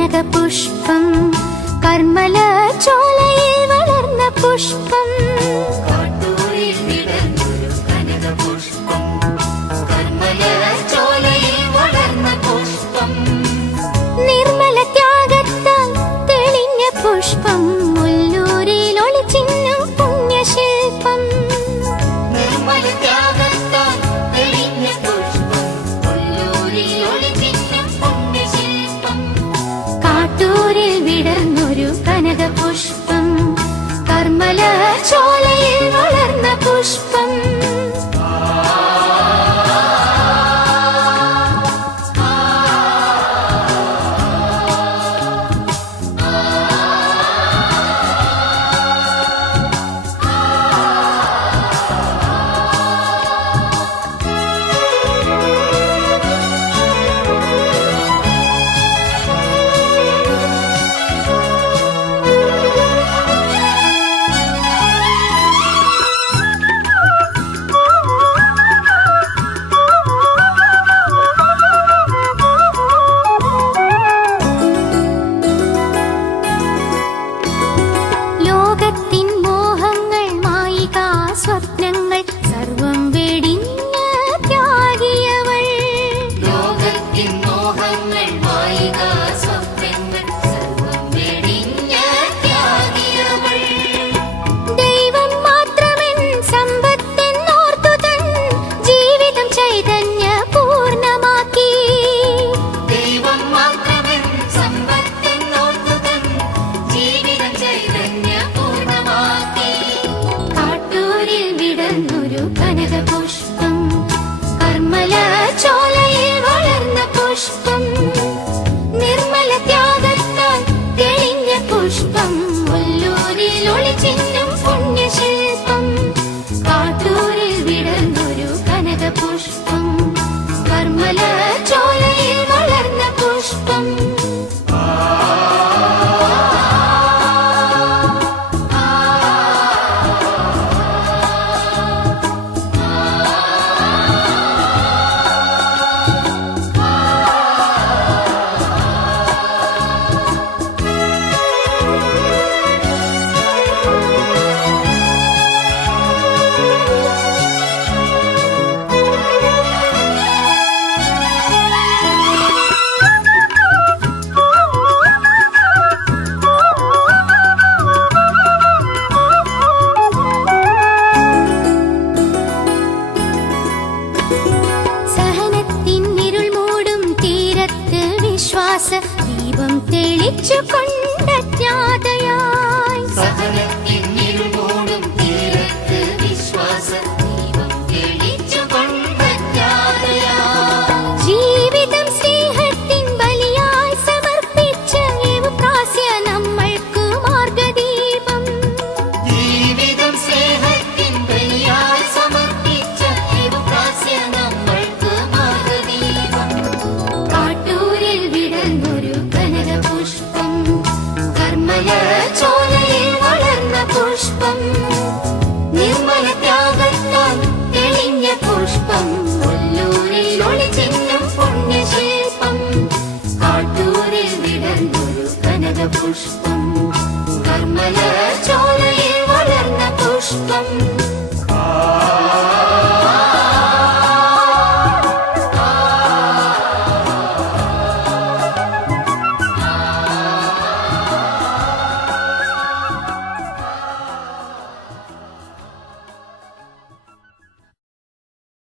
കനകപുഷ്പം കർമ്മല ചോലയിൽ വളർന്ന പുഷ്പം നിർമ്മല ത്യാഗത്താൽ തെളിഞ്ഞ പുഷ്പം മുല്ലൂരിൽ ഒളിച്ചിന്നും പുണ്യശില്പം കാട്ടൂരിൽ വിടർന്നൊരു കനകപുഷ്പം കർമ്മല ചോലയിൽ വളർന്ന പുഷ്പം സ്വപ്നങ്ങൾ സർവം വെടിഞ്ഞ ത്യാഗിയവൾ ലോകത്തിൻ മോഹങ്ങൾ മായിക സ്വപ്നങ്ങൾ സർവം വെടിഞ്ഞ ത്യാഗിയവൾ ദൈവം മാത്രമെൻ സമ്പത്തെന്നോർത്തു തൻ ജീവിതം ചൈതന്യ പൂർണ്ണമാക്കി ദൈവം മാത്രമെൻ സമ്പത്തെന്നോർത്തു തൻ ജീവിതം ചൈതന്യ പൂർണ്ണമാക്കി വിടർന്നൊരു കനകപുഷ്പം കർമ്മല ചോലയിൽ വളർന്ന പുഷ്പം നിർമ്മല ത്യാഗത്താൽ തെളിഞ്ഞ പുഷ്പം മുല്ലൂരിൽ ഒളിച്ചിന്നും പുണ്യശില്പം കാട്ടൂരിൽ വിടർന്നൊരു കനകപുഷ്പം കർമ്മല ചോലയിൽ വളർന്ന പുഷ്പം ദീപം തെളിച്ചു കൊണ്ടജ്ഞാതയായി സഹനത്തിൻ ഇരുൾമൂടും തീരത്ത് വിശ്വാസ ദീപം തെളിച്ചു കൊണ്ടജ്ഞാതയായി ജീവിതം സ്നേഹത്തിൻ ബലിയായി സമർപ്പിച്ച ഏവപ്രാസ്യ നമ്മൾക്കു മാർഗദീപം ജീവിതം സ്നേഹത്തിൻ ബലിയായി സമർപ്പിച്ച ഏവപ്രാസ്യ നമ്മൾക്കു മാർഗദീപം കാട്ടൂരിൽ വിടർന്നൊരു കനകപുഷ്പം കർമ്മല ചോലയിൽ വളർന്ന പുഷ്പം നിർമ്മല ത്യാഗത്താൽ തെളിഞ്ഞ പുഷ്പം മുല്ലൂരിൽ ഒളിച്ചിന്നും പുണ്യശില്പം കാട്ടൂരിൽ വിടർന്നൊരു കനകപുഷ്പം കർമ്മല